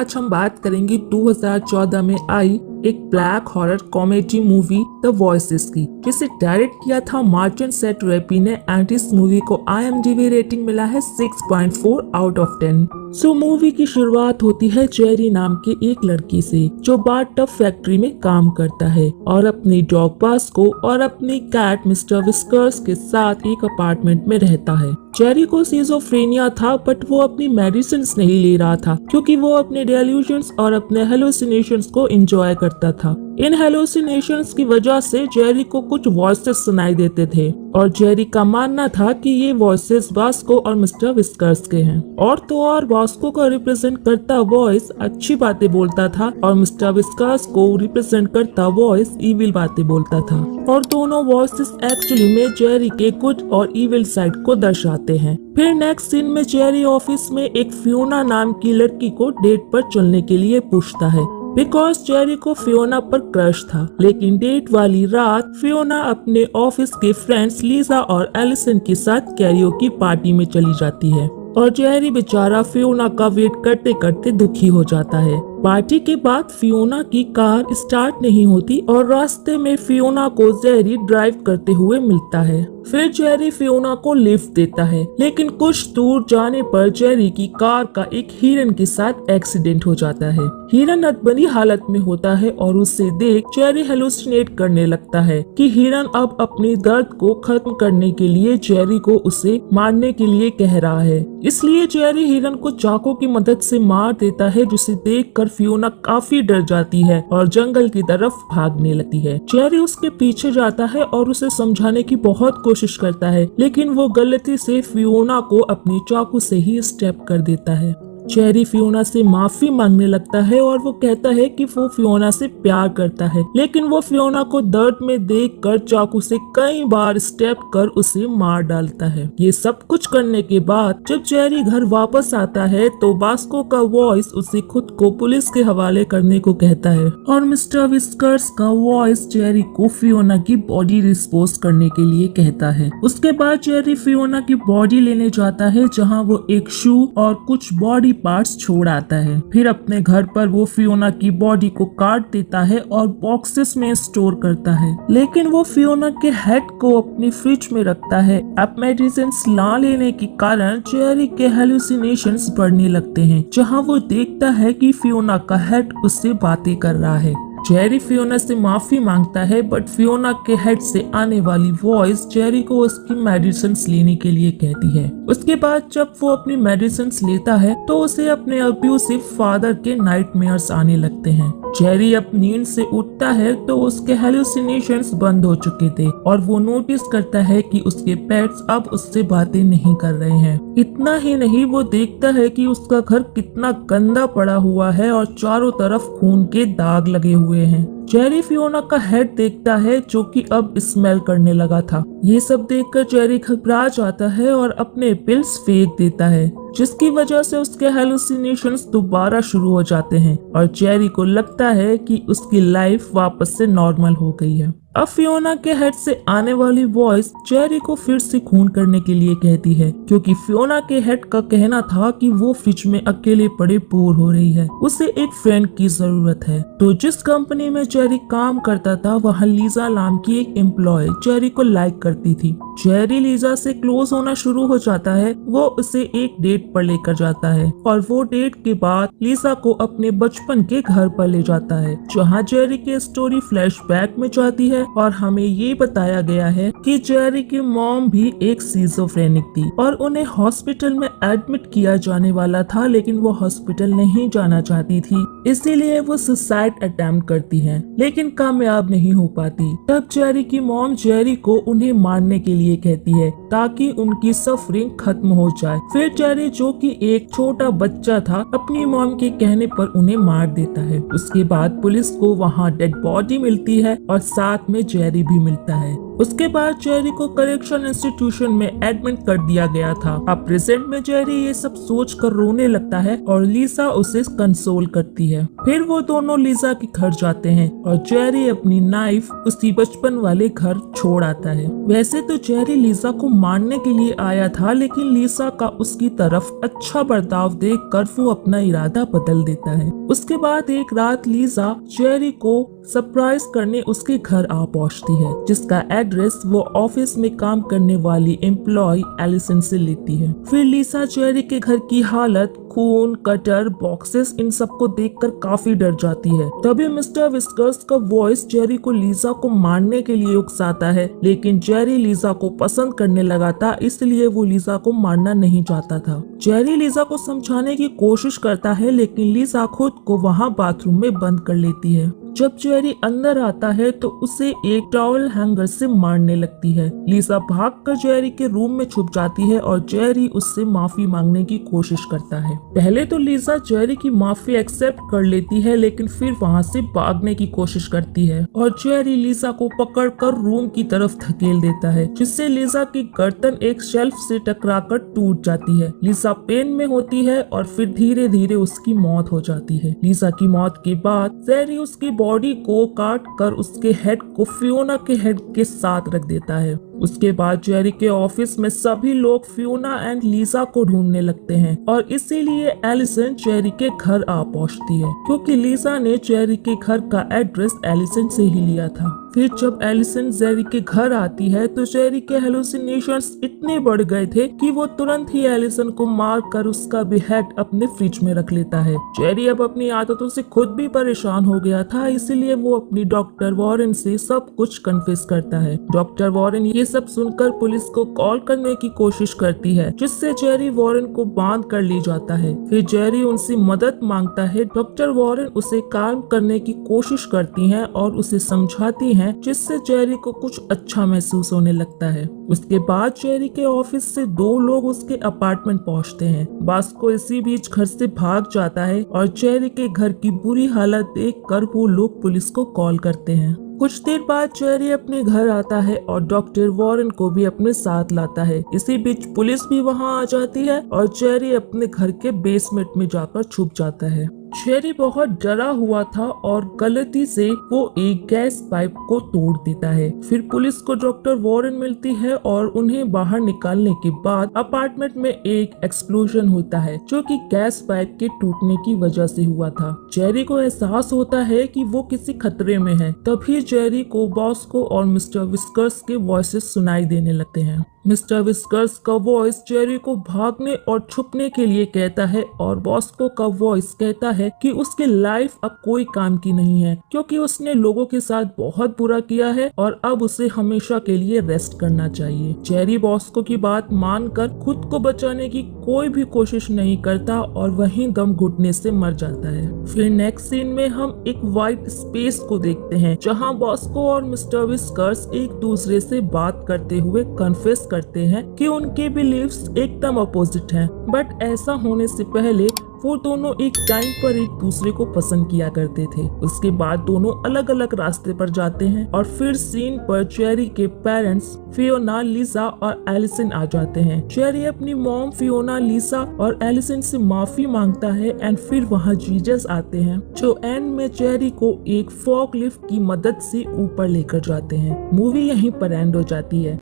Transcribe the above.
आज हम बात करेंगे 2014 में आई एक black horror comedy movie the voices की, जिसे डायरेक्ट किया था मार्टिन सेटरेपी ने एंड इस मूवी को IMDb रेटिंग मिला है 6.4 आउट ऑफ 10। मूवी की शुरुआत होती है जेरी नाम के एक लड़की से जो बाथ-टब फैक्ट्री में काम करता है और अपनी डॉग बास्को और अपनी कैट मिस्टर विस्कर्स के साथ एक अपार्टमेंट में रहता है। जेरी को सिजोफ्रेनिया था बट वो अपनी मेडिसिन नहीं ले रहा था क्योंकि वो अपने डेल्यूजन्स और अपने हेलुसिनेशंस को एंजॉय करता था। इन हेलुसिनेशंस की वजह से जेरी को कुछ वॉइसेस सुनाई देते थे और जेरी का मानना था कि ये वॉइसेस बास्को और मिस्टर विस्कर्स के हैं। और तो और बास्को को रिप्रेजेंट करता वॉइस अच्छी बातें बोलता था और मिस्टर विस्कर्स को रिप्रेजेंट करता वॉइस इविल बातें बोलता था। और दोनों वॉइसेस एक्चुअली में जेरी के गुड और इविल साइड को दर्शाते हैं। फिर नेक्स्ट सीन में जेरी ऑफिस में एक फियोना नाम की लड़की को डेट पर चलने के लिए पूछता है बिकॉज जेरी को फियोना पर क्रश था। लेकिन डेट वाली रात फियोना अपने ऑफिस के फ्रेंड्स लीजा और एलिसन के साथ कैरियोकी पार्टी में चली जाती है और जेरी बेचारा फियोना का वेट करते करते दुखी हो जाता है। पार्टी के बाद फियोना की कार स्टार्ट नहीं होती और रास्ते में फियोना को जेरी ड्राइव करते हुए मिलता है। फिर जेरी फियोना को लिफ्ट देता है, लेकिन कुछ दूर जाने पर जेरी की कार का एक हिरन के साथ एक्सीडेंट हो जाता है। हिरन अधबनी हालत में होता है और उसे देख जेरी हेलुसिनेट करने लगता है कि हिरन अब अपने दर्द को खत्म करने के लिए जेरी को उसे मारने के लिए कह रहा है। इसलिए जेरी हिरन को चाकू की मदद से मार देता है, जिसे देखकर फियोना काफी डर जाती है और जंगल की तरफ भागने लगती है। जेरी उसके पीछे जाता है और उसे समझाने की बहुत कोशिश करता है, लेकिन वो गलती से फियोना को अपनी चाकू से ही स्टेप कर देता है। जेरी फियोना से माफी मांगने लगता है और वो कहता है कि वो फियोना से प्यार करता है, लेकिन वो फियोना को दर्द में देखकर चाकू से कई बार स्टेप कर उसे मार डालता है। ये सब कुछ करने के बाद जब जेरी घर वापस आता है तो बास्को का वॉइस उसे खुद को पुलिस के हवाले करने को कहता है और मिस्टर विस्कर्स का वॉइस जेरी को फियोना की बॉडी डिस्पोज करने के लिए कहता है। उसके बाद जेरी फियोना की बॉडी लेने जाता है, जहाँ वो एक शू और कुछ बॉडी पार्ट्स छोड़ आता है। फिर अपने घर पर वो फियोना की बॉडी को काट देता है और बॉक्सेस में स्टोर करता है, लेकिन वो फियोना के हेड को अपनी फ्रिज में रखता है। अब मेडिसिन ना लेने के कारण जेरी के हेलुसिनेशंस बढ़ने लगते हैं, जहां वो देखता है कि फियोना का हेड उससे बातें कर रहा है। जेरी फियोना से माफी मांगता है बट फियोना के हेड से आने वाली वॉइस जेरी को उसकी मेडिसिन लेने के लिए कहती है। उसके बाद जब वो अपनी मेडिसिन लेता है तो उसे अपने अब्यूसिव फादर के नाइटमेयर्स आने लगते हैं। जेरी अब नींद से उठता है तो उसके हेलुसिनेशंस बंद हो चुके थे और वो नोटिस करता है कि उसके पेट्स अब उससे बातें नहीं कर रहे हैं। इतना ही नहीं, वो देखता है कि उसका घर कितना गंदा पड़ा हुआ है और चारों तरफ खून के दाग लगे हुए हैं। जेरी फियोना का हेड देखता है जो कि अब स्मेल करने लगा था। ये सब देखकर जेरी घबरा जाता है और अपने पिल्स फेंक देता है, जिसकी वजह से उसके हेलुसिनेशंस दोबारा शुरू हो जाते हैं और जेरी को लगता है कि उसकी लाइफ वापस से नॉर्मल हो गई है। अब फियोना के हेड से आने वाली वॉइस जेरी को फिर से खून करने के लिए कहती है, क्योंकि फियोना के हेड का कहना था कि वो फ्रिज में अकेले पड़े बोर हो रही है, उसे एक फ्रेंड की जरूरत है। तो जिस कंपनी में जेरी काम करता था वहाँ लीजा नाम की एक एम्प्लॉय जेरी को लाइक करती थी। जेरी लीजा से क्लोज होना शुरू हो जाता है। वो उसे एक डेट पर लेकर जाता है और वो डेट के बाद लीजा को अपने बचपन के घर पर ले जाता है, जहाँ जेरी की स्टोरी फ्लैशबैक में जाती है और हमें ये बताया गया है कि जेरी की मॉम भी एक सिजोफ्रेनिक थी और उन्हें हॉस्पिटल में एडमिट किया जाने वाला था, लेकिन वो हॉस्पिटल नहीं जाना चाहती थी, इसीलिए वो सुसाइड अटेम्प्ट करती है लेकिन कामयाब नहीं हो पाती। तब जेरी की मॉम जेरी को उन्हें मारने के लिए कहती है ताकि उनकी सफरिंग खत्म हो जाए। फिर जेरी जो कि एक छोटा बच्चा था अपनी मॉम के कहने पर उन्हें मार देता है। उसके बाद पुलिस को वहाँ डेड बॉडी मिलती है और साथ में जेरी भी मिलता है। उसके बाद जेरी को करेक्शन इंस्टीट्यूशन में एडमिट कर दिया गया था। अब प्रेजेंट में जेरी ये सब सोच कर रोने लगता है और लीसा उसे कंसोल करती है। फिर वो दोनों लीसा के घर जाते हैं और जेरी अपनी नाइफ उसी बचपन वाले घर छोड़ आता है। वैसे तो जेरी लीसा को मारने के लिए आया था, लेकिन लीसा का उसकी तरफ अच्छा बर्ताव देखकर वो अपना इरादा बदल देता है। उसके बाद एक रात लीसा जेरी को सरप्राइज करने उसके घर आ पहुंचती है, जिसका एड्रेस वो ऑफिस में काम करने वाली एम्प्लॉय एलिसन से लेती है। फिर लीसा जेरी के घर की हालत, खून, कटर, बॉक्सेस, इन सब को देखकर काफी डर जाती है। तभी मिस्टर विस्कर्स का वॉइस जेरी को लीसा को मारने के लिए उकसाता है, लेकिन जेरी लीसा को पसंद करने लगा था, इसलिए वो लीसा को मारना नहीं चाहता था। जेरी लीसा को समझाने की कोशिश करता है, लेकिन लीसा खुद को वहाँ बाथरूम में बंद कर लेती है। जब जेरी अंदर आता है तो उसे एक टॉवल हैंगर से मारने लगती है। लीसा भागकर जेरी के रूम में छुप जाती है और जेरी उससे माफी मांगने की कोशिश करता है। पहले तो लीसा जेरी की माफी एक्सेप्ट कर लेती है, लेकिन फिर वहाँ से भागने की कोशिश करती है और जेरी लीसा को पकड़कर रूम की तरफ धकेल देता है, जिससे लीसा की गर्दन एक शेल्फ से टकराकर टूट जाती है। लीसा पेन में होती है और फिर धीरे धीरे उसकी मौत हो जाती है। लीसा की मौत के बाद जेरी उसकी बॉडी को काट कर उसके हेड को फियोना के हेड के साथ रख देता है। उसके बाद जेरी के ऑफिस में सभी लोग फियोना एंड लीसा को ढूंढने लगते हैं और इसीलिए एलिसन जेरी के घर आ पहुंचती है, क्योंकि लीसा ने जेरी के घर का एड्रेस एलिसन से ही लिया था। फिर जब एलिसन जेरी के घर आती है तो जेरी के हेलुसिनेशंस इतने बढ़ गए थे कि वो तुरंत ही एलिसन को मार कर उसका भी हेड अपने फ्रिज में रख लेता है। जेरी अब अपनी आदतों से खुद भी परेशान हो गया था, इसलिए वो अपनी डॉक्टर वॉरेन से सब कुछ कन्फेस करता है। डॉक्टर वॉरेन ये सब सुनकर पुलिस को कॉल करने की कोशिश करती है, जिससे जेरी वॉरेन को बांध कर ले जाता है। फिर जेरी उनसे मदद मांगता है। डॉक्टर वॉरेन उसे काम करने की कोशिश करती हैं और उसे समझाती हैं, जिससे जेरी को कुछ अच्छा महसूस होने लगता है। उसके बाद जेरी के ऑफिस से दो लोग उसके अपार्टमेंट पहुंचते हैं। बास्को इसी बीच घर से भाग जाता है और जेरी के घर की बुरी हालत देखकर वो लोग पुलिस को कॉल करते हैं। कुछ देर बाद जेरी अपने घर आता है और डॉक्टर वॉरेन को भी अपने साथ लाता है। इसी बीच पुलिस भी वहां आ जाती है और जेरी अपने घर के बेसमेंट में जाकर छुप जाता है। जेरी बहुत डरा हुआ था और गलती से वो एक गैस पाइप को तोड़ देता है। फिर पुलिस को डॉक्टर वॉरेन मिलती है और उन्हें बाहर निकालने के बाद अपार्टमेंट में एक एक्सप्लोजन होता है, जो कि गैस पाइप के टूटने की वजह से हुआ था। जेरी को एहसास होता है कि वो किसी खतरे में है। तभी जेरी को बॉस्को और मिस्टर विस्कर्स के वॉइसेस सुनाई देने लगते हैं। मिस्टर विस्कर्स का वॉइस जेरी को भागने और छुपने के लिए कहता है और बॉस्को का वॉइस कहता है कि उसकी लाइफ अब कोई काम की नहीं है, क्योंकि उसने लोगों के साथ बहुत बुरा किया है और अब उसे हमेशा के लिए रेस्ट करना चाहिए। जेरी बॉस्को की बात मानकर खुद को बचाने की कोई भी कोशिश नहीं करता और वहीं दम घुटने से मर जाता है। फिर नेक्स्ट सीन में हम एक वाइट स्पेस को देखते हैं, जहां बॉस्को और मिस्टर विस्कर्स एक दूसरे से बात करते हुए कन्फेस करते हैं कि उनके बिलीव्स एकदम अपोजिट हैं, बट ऐसा होने से पहले वो दोनों एक टाइम पर एक दूसरे को पसंद किया करते थे। उसके बाद दोनों अलग अलग रास्ते पर जाते हैं और फिर सीन पर जेरी के पेरेंट्स फियोना, लीसा और एलिसन आ जाते हैं। जेरी अपनी मॉम, फियोना, लीसा और एलिसन से माफी मांगता है एंड फिर वहाँ जीसस आते हैं, जो एंड में जेरी को एक फॉग लिफ्ट की मदद से ऊपर लेकर जाते हैं। मूवी यहीं पर एंड हो जाती है।